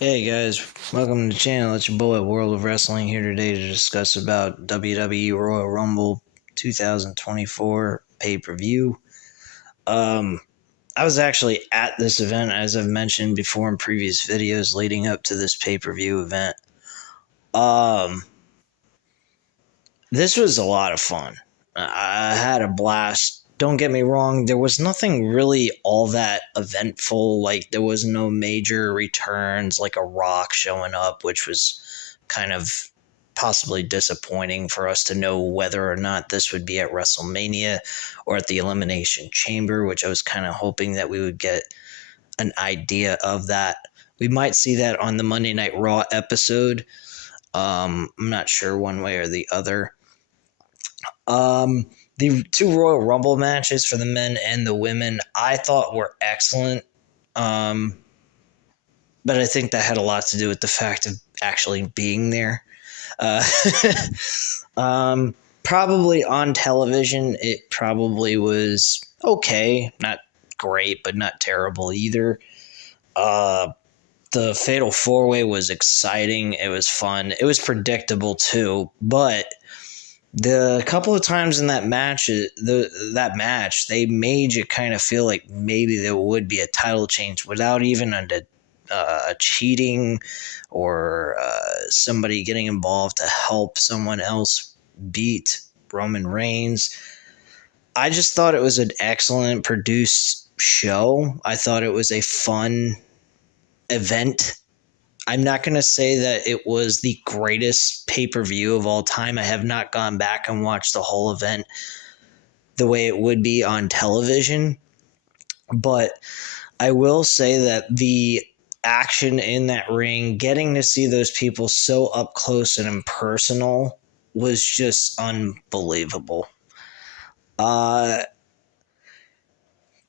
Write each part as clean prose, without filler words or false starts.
Hey guys, welcome to the channel. It's your boy World of Wrestling here today to discuss about WWE Royal Rumble 2024 pay-per-view. Um, I was actually at this event, as I've mentioned before in previous videos leading up to this pay-per-view event. Um, this was a lot of fun. I had a blast. Don't get me wrong, there was nothing really all that eventful. Like, there was no major returns, like a Rock showing up, which was kind of possibly disappointing for us to know whether or not this would be at WrestleMania or at the Elimination Chamber, which I was kind of hoping that we would get an idea of that. We might see that on the Monday Night Raw episode. I'm not sure one way or the other. The two Royal Rumble matches for the men and the women I thought were excellent. Um, but I think that had a lot to do with the fact of actually being there. Uh, probably on television, it probably was okay. Not great, but not terrible either. The Fatal 4-Way was exciting. It was fun. It was predictable too, but the couple of times in that match, they made you kind of feel like maybe there would be a title change without even a cheating or somebody getting involved to help someone else beat Roman Reigns. I just thought it was an excellent produced show. I thought it was a fun event. I'm not going to say that it was the greatest pay-per-view of all time. I have not gone back and watched the whole event the way it would be on television. But I will say that the action in that ring, getting to see those people so up close and impersonal, was just unbelievable.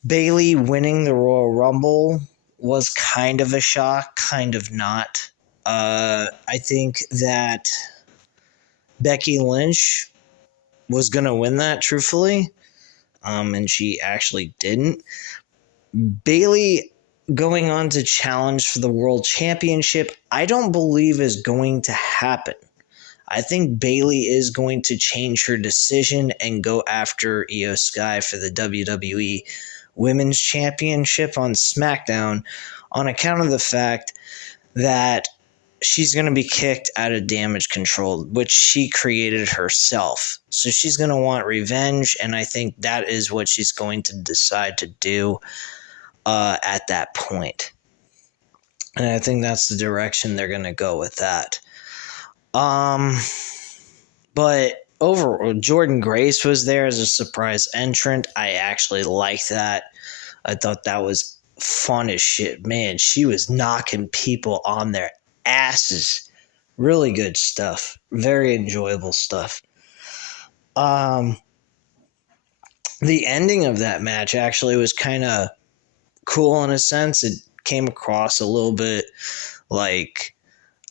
Bayley winning the Royal Rumble was kind of a shock, kind of not. I think that Becky Lynch was going to win that, truthfully, and she actually didn't. Bayley going on to challenge for the World Championship, I don't believe is going to happen. I think Bayley is going to change her decision and go after Io Sky for the WWE Women's Championship on SmackDown on account of the fact that she's going to be kicked out of Damage Control, which she created herself. So she's going to want revenge, and I think that is what she's going to decide to do at that point. And I think that's the direction they're going to go with that. But overall, Jordynne Grace was there as a surprise entrant. I actually liked that. I thought that was fun as shit. Man, she was knocking people on their asses. Really good stuff. Very enjoyable stuff. The ending of that match actually was kind of cool in a sense. It came across a little bit like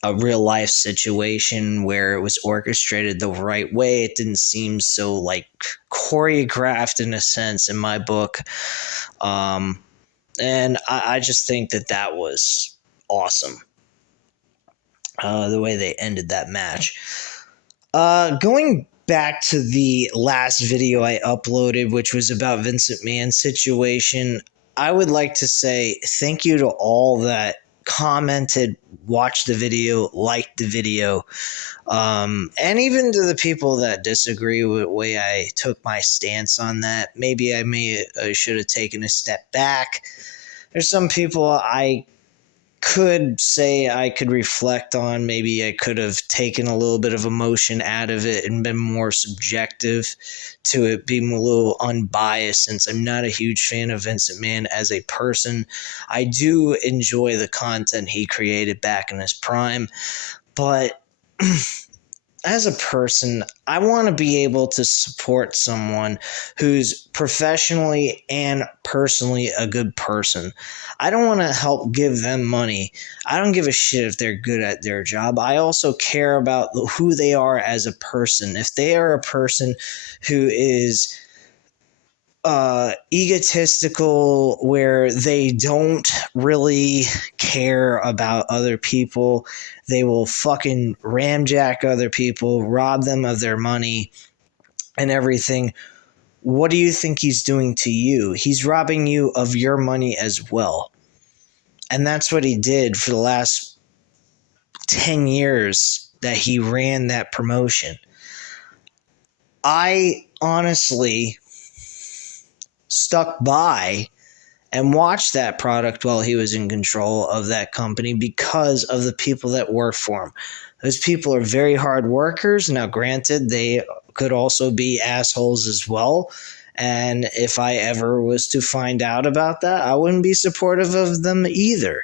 a real life situation where it was orchestrated the right way. It didn't seem so like choreographed in a sense in my book. And I just think that was awesome. The way they ended that match. Going back to the last video I uploaded, which was about Vincent Mann's situation, I would like to say thank you to all that commented, watched the video, liked the video, and even to the people that disagree with the way I took my stance on that. Maybe I should have taken a step back. There's some people I could say I could reflect on. Maybe I could have taken a little bit of emotion out of it and been more subjective to it, being a little unbiased, since I'm not a huge fan of Vincent Mann as a person. I do enjoy the content he created back in his prime, but as a person, I want to be able to support someone who's professionally and personally a good person. I don't want to help give them money. I don't give a shit if they're good at their job. I also care about who they are as a person. If they are a person who is egotistical, where they don't really care about other people. They will fucking ramjack other people, rob them of their money and everything. What do you think he's doing to you? He's robbing you of your money as well. And that's what he did for the last 10 years that he ran that promotion. I honestly stuck by and watched that product while he was in control of that company because of the people that work for him. Those people are very hard workers. Now, granted, they could also be assholes as well. And if I ever was to find out about that, I wouldn't be supportive of them either.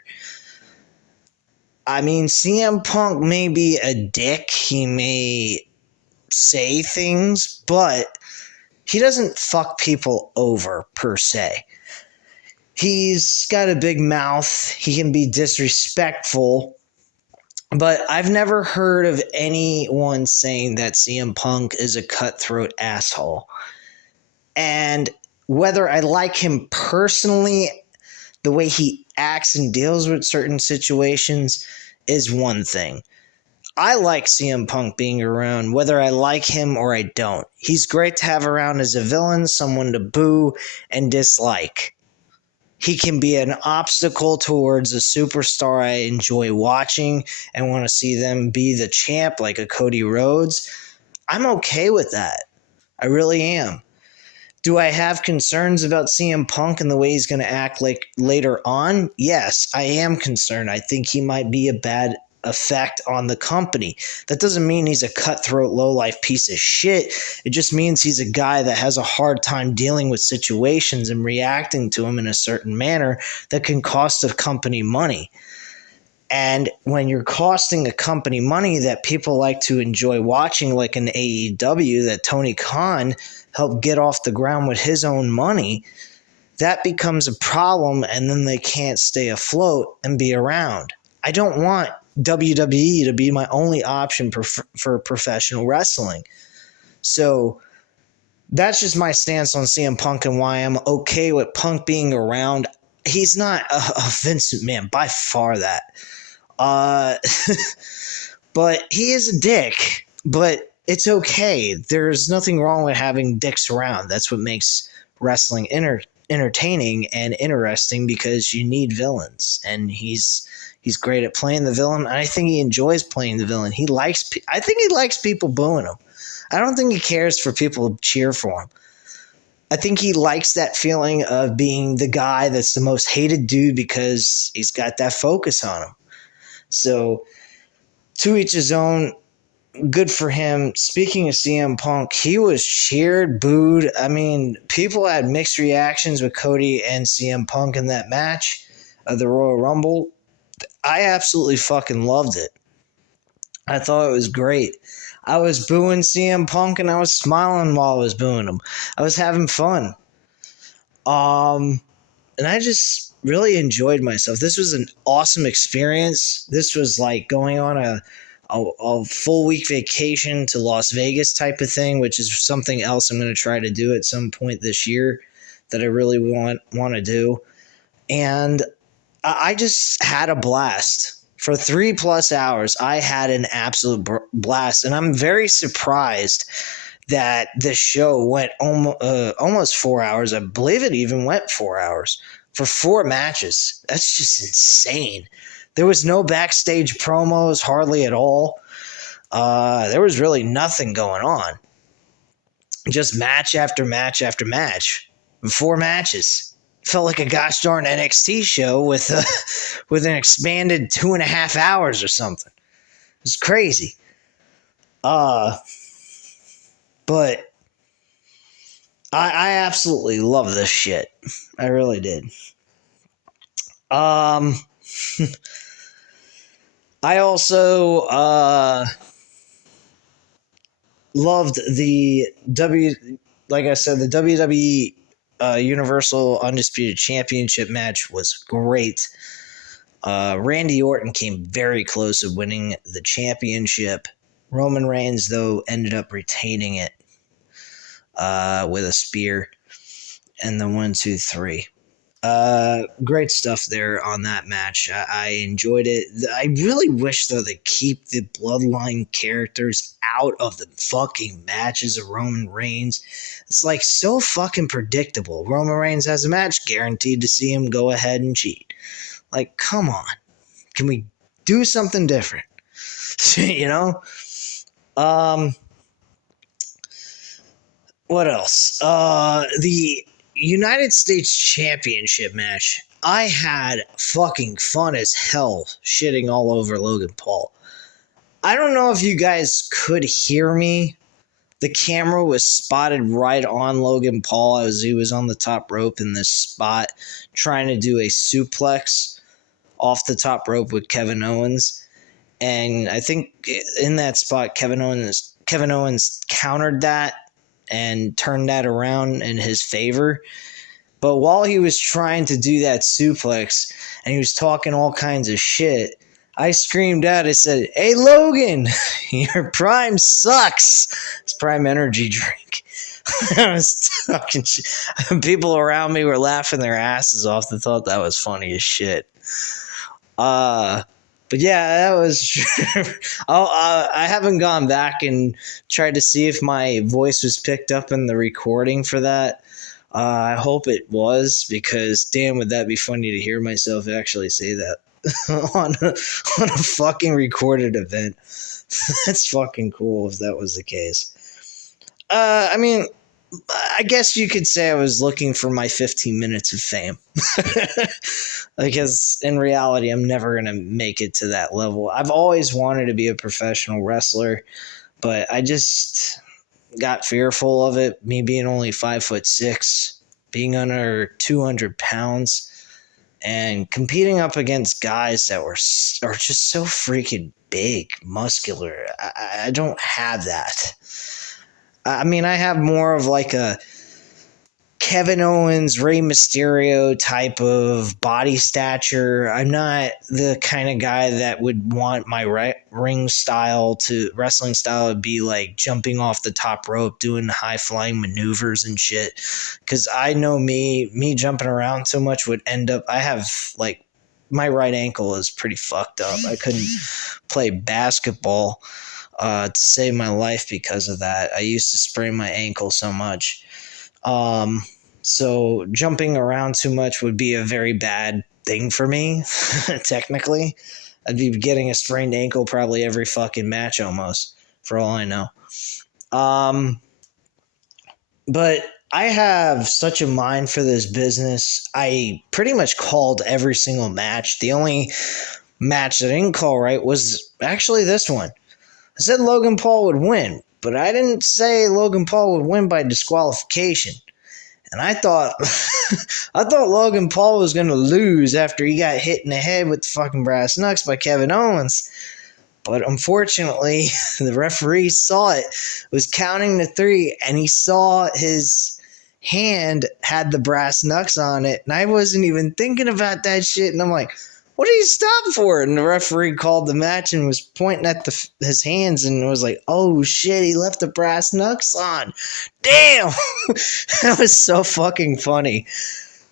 I mean, CM Punk may be a dick. He may say things, but he doesn't fuck people over per se. He's got a big mouth. He can be disrespectful, but I've never heard of anyone saying that CM Punk is a cutthroat asshole. And whether I like him personally, the way he acts and deals with certain situations is one thing. I like CM Punk being around, whether I like him or I don't. He's great to have around as a villain, someone to boo and dislike. He can be an obstacle towards a superstar I enjoy watching and want to see them be the champ, like a Cody Rhodes. I'm okay with that. I really am. Do I have concerns about CM Punk and the way he's going to act like later on? Yes, I am concerned. I think he might be a bad effect on the company. That doesn't mean he's a cutthroat, lowlife piece of shit. It just means he's a guy that has a hard time dealing with situations and reacting to them in a certain manner that can cost a company money. And when you're costing a company money that people like to enjoy watching, like an AEW that Tony Khan helped get off the ground with his own money, that becomes a problem, and then they can't stay afloat and be around. I don't want WWE to be my only option for professional wrestling. So that's just my stance on CM Punk and why I'm okay with Punk being around. He's not a Vince McMahon, by far that. But he is a dick, but it's okay. There's nothing wrong with having dicks around. That's what makes wrestling entertaining and interesting, because you need villains, and he's great at playing the villain. And I think he enjoys playing the villain. I think he likes people booing him. I don't think he cares for people to cheer for him. I think he likes that feeling of being the guy that's the most hated dude because he's got that focus on him. So, to each his own. Good for him. Speaking of CM Punk, he was cheered, booed. I mean, people had mixed reactions with Cody and CM Punk in that match of the Royal Rumble. I absolutely fucking loved it. I thought it was great. I was booing CM Punk and I was smiling while I was booing him. I was having fun. And I just really enjoyed myself. This was an awesome experience. This was like going on a full week vacation to Las Vegas type of thing, which is something else I'm going to try to do at some point this year that I really want to do. And I just had a blast. For 3+ hours, I had an absolute blast. And I'm very surprised that this show went almost 4 hours. I believe it even went 4 hours for 4 matches. That's just insane. There was no backstage promos, hardly at all. There was really nothing going on. Just match after match after match. 4 matches. Felt like a gosh darn NXT show with an expanded 2.5 hours or something. It was crazy. But I absolutely love this shit. I really did. I also loved the WWE Universal Undisputed Championship match was great. Randy Orton came very close to winning the championship. Roman Reigns, though, ended up retaining it with a spear. and the 1, 2, 3. Great stuff there on that match. I enjoyed it. I really wish, though, they keep the Bloodline characters out of the fucking matches of Roman Reigns. It's like so fucking predictable. Roman Reigns has a match, guaranteed to see him go ahead and cheat. Like, come on. Can we do something different? You know? What else? The United States Championship match. I had fucking fun as hell shitting all over Logan Paul. I don't know if you guys could hear me. The camera was spotted right on Logan Paul as he was on the top rope in this spot trying to do a suplex off the top rope with Kevin Owens. And I think in that spot, Kevin Owens countered that and turned that around in his favor. But while he was trying to do that suplex and he was talking all kinds of shit, I screamed out, I said, "Hey, Logan, your Prime sucks." It's Prime energy drink. I was talking shit. People around me were laughing their asses off. They thought that was funny as shit. But yeah, that was. I haven't gone back and tried to see if my voice was picked up in the recording for that. I hope it was, because damn, would that be funny to hear myself actually say that on a fucking recorded event. That's fucking cool if that was the case. I mean, I guess you could say I was looking for my 15 minutes of fame. Because in reality, I'm never going to make it to that level. I've always wanted to be a professional wrestler, but I just got fearful of it. Me being only 5'6", being under 200 pounds, and competing up against guys that are just so freaking big, muscular. I don't have that. I mean, I have more of like a Kevin Owens, Rey Mysterio type of body stature. I'm not the kind of guy that would want my wrestling style to be like jumping off the top rope, doing high flying maneuvers and shit. Because I know me jumping around so much would end up. I have like my right ankle is pretty fucked up. I couldn't play basketball to save my life because of that. I used to sprain my ankle so much. So jumping around too much would be a very bad thing for me, technically. I'd be getting a sprained ankle probably every fucking match almost, for all I know. But I have such a mind for this business. I pretty much called every single match. The only match that I didn't call right was actually this one. I said Logan Paul would win, but I didn't say Logan Paul would win by disqualification. And I thought Logan Paul was going to lose after he got hit in the head with the fucking brass knucks by Kevin Owens. But unfortunately, the referee saw it, was counting to 3, and he saw his hand had the brass knucks on it. And I wasn't even thinking about that shit. And I'm like, what did he stop for? And the referee called the match and was pointing at his hands and was like, oh shit, he left the brass knucks on. Damn! That was so fucking funny.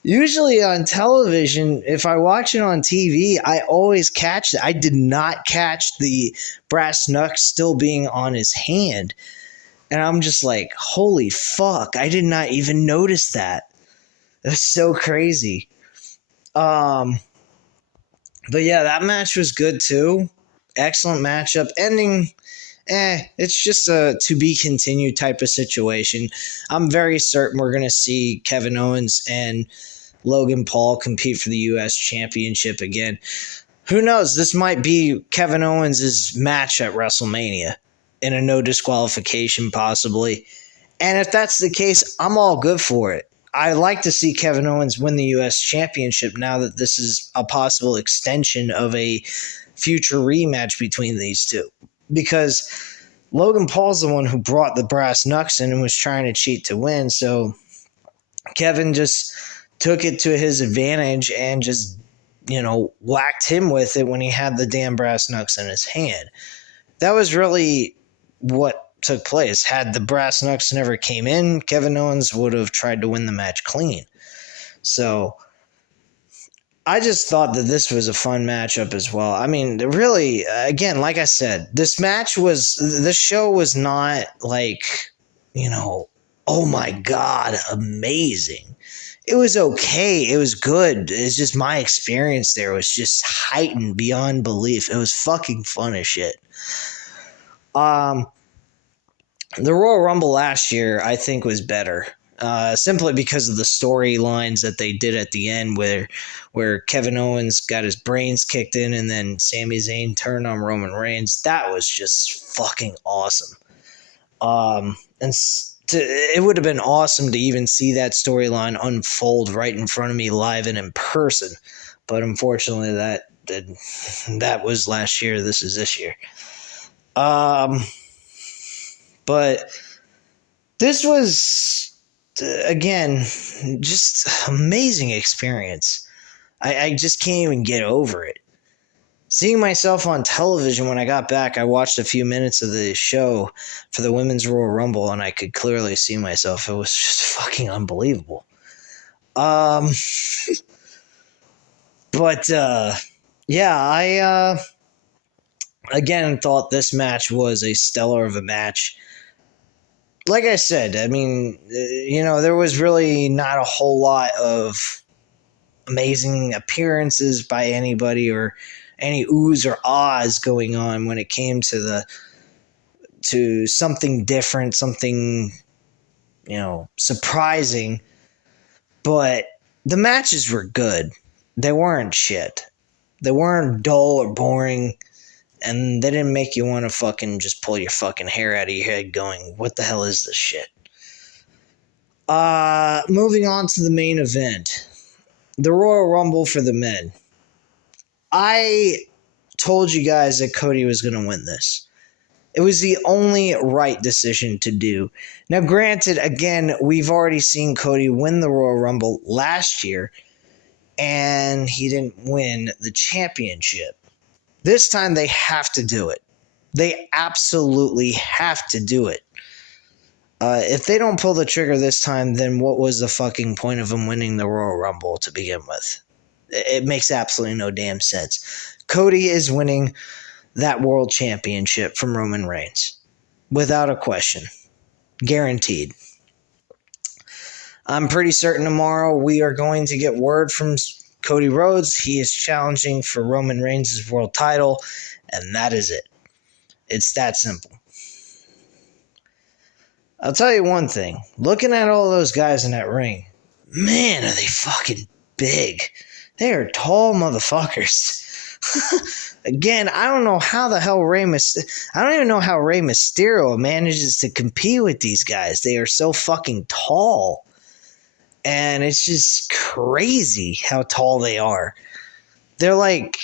Usually on television, if I watch it on TV, I always catch it. I did not catch the brass knucks still being on his hand. And I'm just like, holy fuck, I did not even notice that. That's so crazy. But yeah, that match was good too. Excellent matchup. Ending, it's just a to be continued type of situation. I'm very certain we're going to see Kevin Owens and Logan Paul compete for the U.S. Championship again. Who knows? This might be Kevin Owens' match at WrestleMania in a no disqualification possibly. And if that's the case, I'm all good for it. I like to see Kevin Owens win the U.S. Championship now that this is a possible extension of a future rematch between these two. Because Logan Paul's the one who brought the brass knucks in and was trying to cheat to win. So Kevin just took it to his advantage and just, whacked him with it when he had the damn brass knucks in his hand. That was really what took place. Had the Brass Knucks never came in, Kevin Owens would have tried to win the match clean. So I just thought that this was a fun matchup as well. I mean, really, again, like I said, this show was not like, oh my God, amazing. It was okay. It was good. It's just my experience there was just heightened beyond belief. It was fucking fun as shit. The Royal Rumble last year, I think, was better. Simply because of the storylines that they did at the end where Kevin Owens got his brains kicked in and then Sami Zayn turned on Roman Reigns. That was just fucking awesome. It would have been awesome to even see that storyline unfold right in front of me live and in person. But unfortunately, that was last year. This is this year. But this was, again, just amazing experience. I just can't even get over it. Seeing myself on television when I got back, I watched a few minutes of the show for the Women's Royal Rumble, and I could clearly see myself. It was just fucking unbelievable. I again thought this match was a stellar of a match. Like I said, I mean, there was really not a whole lot of amazing appearances by anybody or any oohs or ahs going on when it came to something different, something, surprising. But the matches were good. They weren't shit. They weren't dull or boring. And they didn't make you want to fucking just pull your fucking hair out of your head going, what the hell is this shit? Moving on to the main event. The Royal Rumble for the men. I told you guys that Cody was going to win this. It was the only right decision to do. Now, granted, again, we've already seen Cody win the Royal Rumble last year, and he didn't win the championship. This time they have to do it. They absolutely have to do it. If they don't pull the trigger this time, then what was the fucking point of him winning the Royal Rumble to begin with? It makes absolutely no damn sense. Cody is winning that world championship from Roman Reigns. Without a question. Guaranteed. I'm pretty certain tomorrow we are going to get word from Cody Rhodes. He is challenging for Roman Reigns' world title, and that is it. It's that simple. I'll tell you one thing. Looking at all those guys in that ring, man, are they fucking big. They are tall motherfuckers. Again, I don't know how the hell I don't even know how Rey Mysterio manages to compete with these guys. They are so fucking tall. And it's just crazy how tall they are. They're like,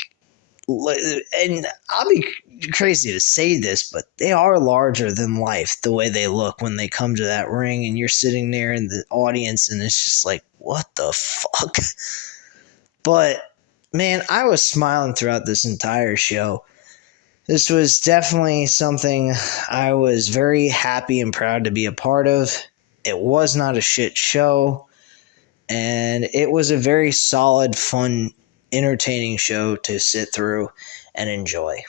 and I'll be crazy to say this, but they are larger than life the way they look when they come to that ring and you're sitting there in the audience and it's just like, what the fuck? But, man, I was smiling throughout this entire show. This was definitely something I was very happy and proud to be a part of. It was not a shit show. And it was a very solid, fun, entertaining show to sit through and enjoy.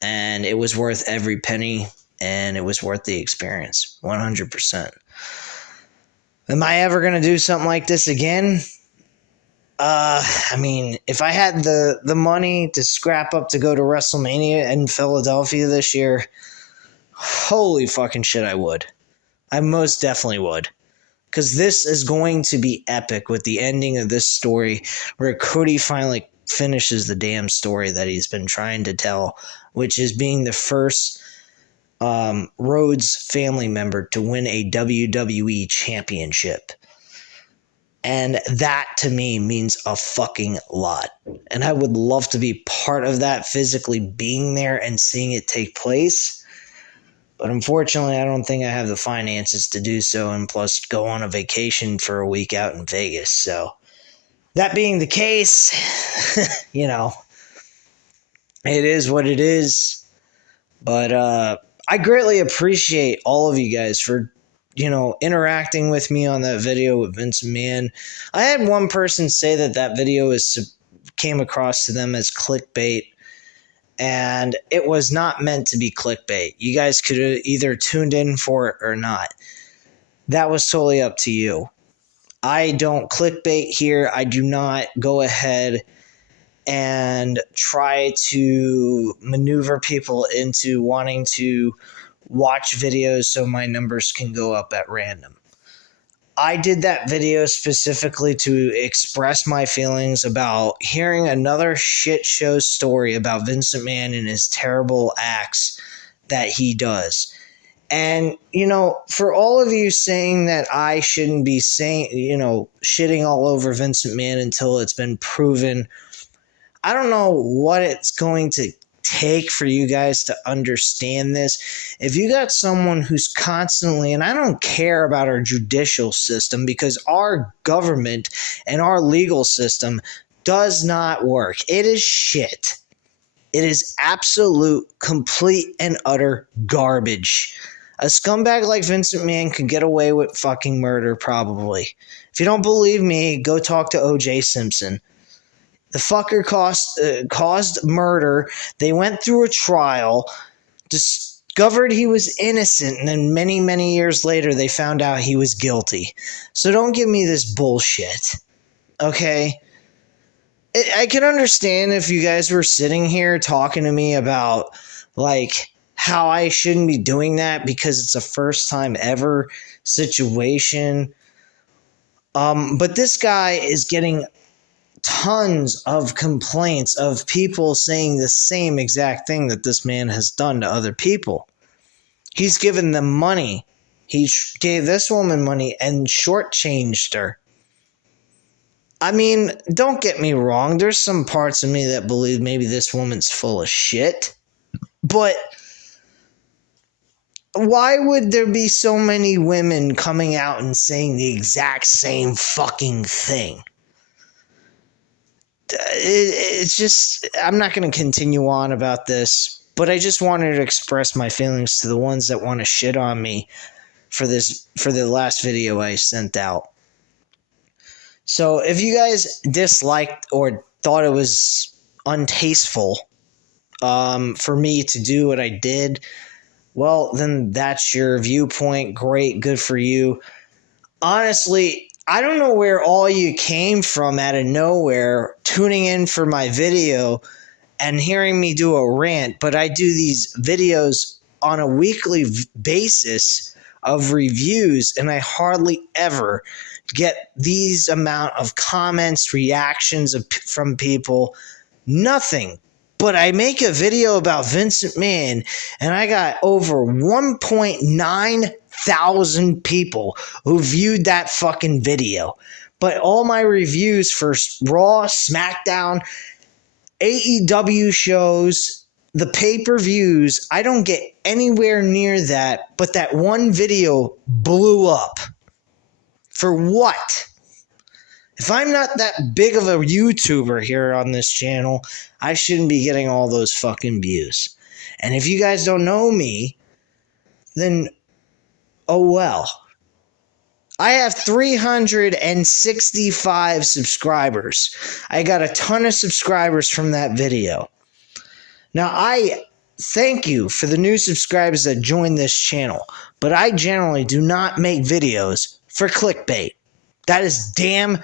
And it was worth every penny, and it was worth the experience, 100%. Am I ever going to do something like this again? I mean, if I had the money to scrap up to go to WrestleMania in Philadelphia this year, holy fucking shit, I would. I most definitely would. Because this is going to be epic with the ending of this story where Cody finally finishes the damn story that he's been trying to tell, which is being the first Rhodes family member to win a WWE championship. And that, to me, means a fucking lot. And I would love to be part of that, physically being there and seeing it take place. But unfortunately, I don't think I have the finances to do so, and plus go on a vacation for a week out in Vegas. So, that being the case, it is what it is. But I greatly appreciate all of you guys for, interacting with me on that video with Vincent Mann. I had one person say that video came across to them as clickbait, and it was not meant to be clickbait. You guys could have either tuned in for it or not. That was totally up to you. I don't clickbait here. I do not go ahead and try to maneuver people into wanting to watch videos so my numbers can go up at random. I did that video specifically to express my feelings about hearing another shit show story about Vincent Mann and his terrible acts that he does. And, for all of you saying that I shouldn't be saying, shitting all over Vincent Mann until it's been proven, I don't know what it's going to take for you guys to understand this. If you got someone who's constantly, and I don't care about our judicial system because our government and our legal system does not work. It is shit. It is absolute, complete, and utter garbage. A scumbag like Vincent Mann could get away with fucking murder, probably. If you don't believe me, go talk to O.J. Simpson. The fucker caused murder. They went through a trial, discovered he was innocent, and then many, many years later, they found out he was guilty. So don't give me this bullshit, okay? I can understand if you guys were sitting here talking to me about, how I shouldn't be doing that because it's a first time ever situation. But this guy is getting tons of complaints of people saying the same exact thing that this man has done to other people. He's given them money. He gave this woman money and shortchanged her. I mean, don't get me wrong. There's some parts of me that believe maybe this woman's full of shit. But why would there be so many women coming out and saying the exact same fucking thing? It's just, I'm not going to continue on about this, but I just wanted to express my feelings to the ones that want to shit on me for the last video I sent out. So if you guys disliked or thought it was untasteful for me to do what I did, well, then that's your viewpoint. Great, good for you. Honestly, I don't know where all you came from out of nowhere tuning in for my video and hearing me do a rant, but I do these videos on a weekly basis of reviews, and I hardly ever get these amount of comments, reactions from people. Nothing. But I make a video about Vincent Mann, and I got over 1.9 thousand people who viewed that fucking video. But all my reviews for Raw, SmackDown, AEW shows, the pay-per-views, I don't get anywhere near that, but that one video blew up. For what? If I'm not that big of a YouTuber here on this channel, I shouldn't be getting all those fucking views. And if you guys don't know me, then oh well. I have 365 subscribers. I got a ton of subscribers from that video. Now, I thank you for the new subscribers that joined this channel, but I generally do not make videos for clickbait. That is damn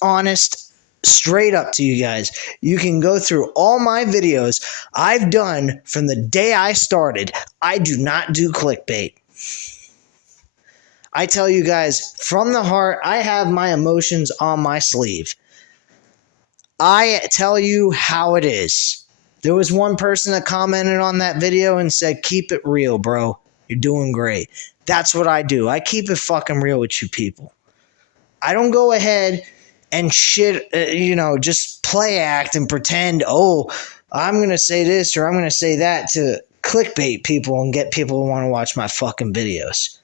honest, straight up to you guys. You can go through all my videos I've done from the day I started. I do not do clickbait. I tell you guys from the heart, I have my emotions on my sleeve. I tell you how it is. There was one person that commented on that video and said, "Keep it real, bro. You're doing great." That's what I do. I keep it fucking real with you people. I don't go ahead and shit, just play act and pretend, oh, I'm going to say this or I'm going to say that to clickbait people and get people to want to watch my fucking videos.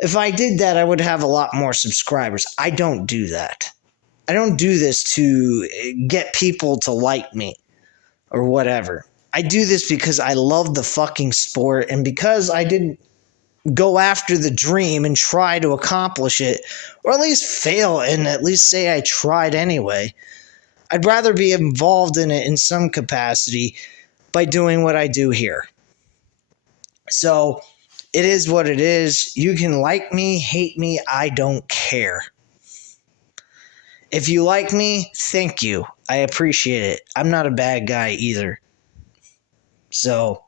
If I did that, I would have a lot more subscribers. I don't do that. I don't do this to get people to like me or whatever. I do this because I love the fucking sport, and because I didn't go after the dream and try to accomplish it, or at least fail and at least say I tried anyway. I'd rather be involved in it in some capacity by doing what I do here. So it is what it is. You can like me, hate me, I don't care. If you like me, thank you. I appreciate it. I'm not a bad guy either. So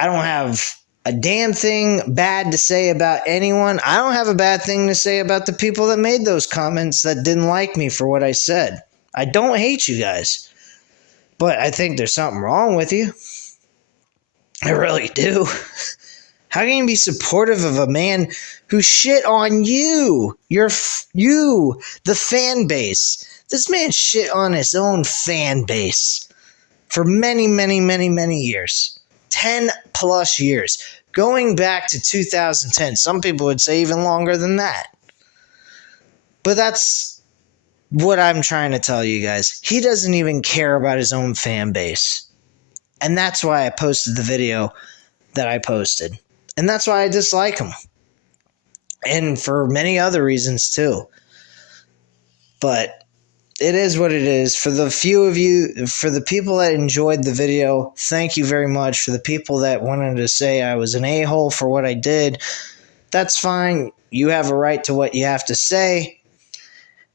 I don't have a damn thing bad to say about anyone. I don't have a bad thing to say about the people that made those comments that didn't like me for what I said. I don't hate you guys, but I think there's something wrong with you. I really do. How can you be supportive of a man who shit on you? You, the fan base. This man shit on his own fan base for many, many, many, many years. 10 plus years. Going back to 2010. Some people would say even longer than that. But that's what I'm trying to tell you guys. He doesn't even care about his own fan base. And that's why I posted the video that I posted. And that's why I dislike him. And for many other reasons too. But it is what it is. For the few of you, for the people that enjoyed the video, thank you very much. For the people that wanted to say I was an a-hole for what I did, that's fine. You have a right to what you have to say.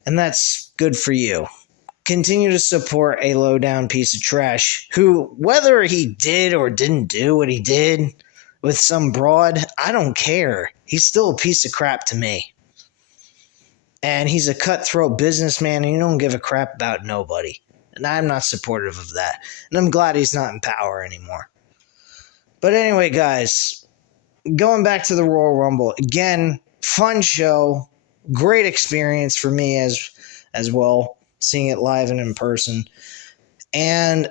And that's good for you. Continue to support a low-down piece of trash who, whether he did or didn't do what he did with some broad, I don't care. He's still a piece of crap to me. And he's a cutthroat businessman, and you don't give a crap about nobody. And I'm not supportive of that. And I'm glad he's not in power anymore. But anyway, guys, going back to the Royal Rumble. Again, fun show. Great experience for me as well, seeing it live and in person. And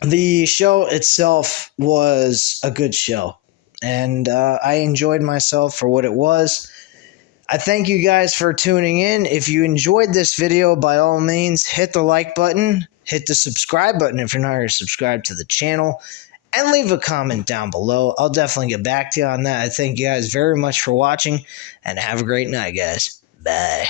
the show itself was a good show, and I enjoyed myself for what it was. I thank you guys for tuning in. If you enjoyed this video, by all means, hit the like button, hit the subscribe button if you're not already subscribed to the channel, and leave a comment down below. I'll definitely get back to you on that. I thank you guys very much for watching, and have a great night, guys. Bye.